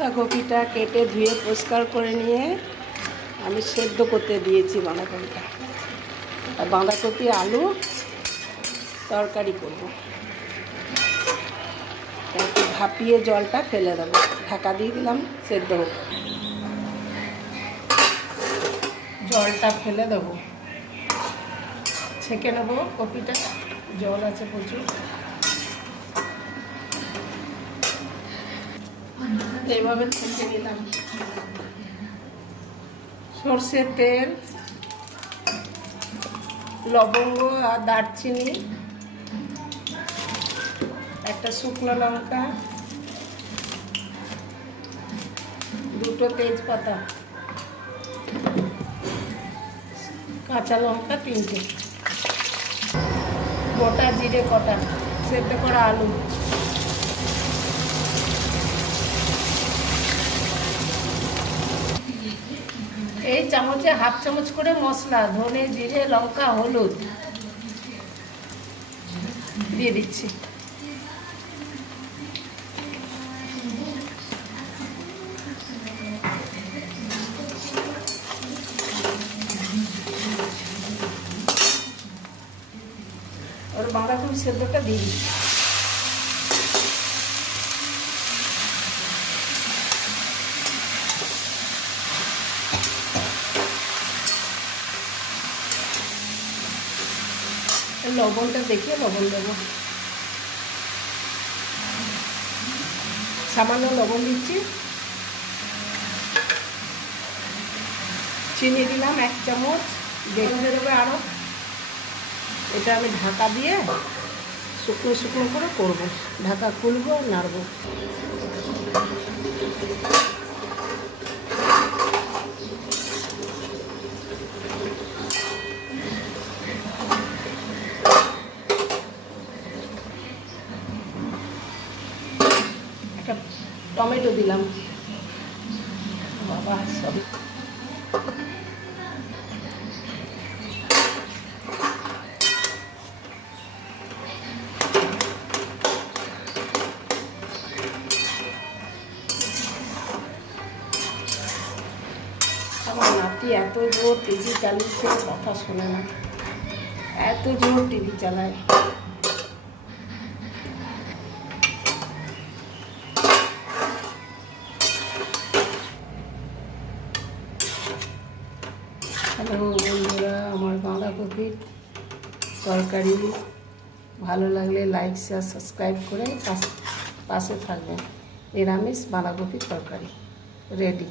বাঁধাকপিটা কেটে ধুয়ে পরিষ্কার করে নিয়ে আমি সেদ্ধ করতে দিয়েছি বাঁধাকপিটা। আর বাঁধাকপি আলু তরকারি করব। একটু ভাপিয়ে জলটা ফেলে দেবো, ঢাকা দিয়ে দিলাম সেদ্ধ হোক। জলটা ফেলে দেবো, ছেঁকে নেবো কপিটা, জল আছে প্রচুর। এইভাবে ছেঁকে নিলাম। সর্ষের তেল, লবঙ্গ আর দারচিনি, একটা শুকনো লঙ্কা, দুটো তেজপাতা, কাঁচা লঙ্কা তিনটে, গোটা জিরে কটা, সেদ্ধ করা আলু, এই চামচে হাফ চামচ করে মশলা, ধনে জিরে লঙ্কা হলুদ দিয়ে দিচ্ছি। और বাঁধাকপি সেদ্ধটা দিয়ে দিচ্ছি। লবণটা দেখিয়ে লবণ দেবো, সামান্য লবণ দিচ্ছি। চিনি দিলাম 1 চামচ, দেখে দেবে আরও। এটা আমি ঢাকা দিয়ে শুকনো শুকনো করে করবো। ঢাকা খুলবো আর নাড়বো। একটা টমেটো দিলাম। বাবা সব আমার নাতি এত জোর টিভি চালিয়েছে, কথা শোনে না, এত জোর টিভি চালায়। হ্যালো বন্ধুরা, আমার বাঁধাকপির তরকারি ভালো লাগলে লাইক শেয়ার সাবস্ক্রাইব করে পাশে থাকবেন। নিরামিষ বাঁধাকপির তরকারি রেডি।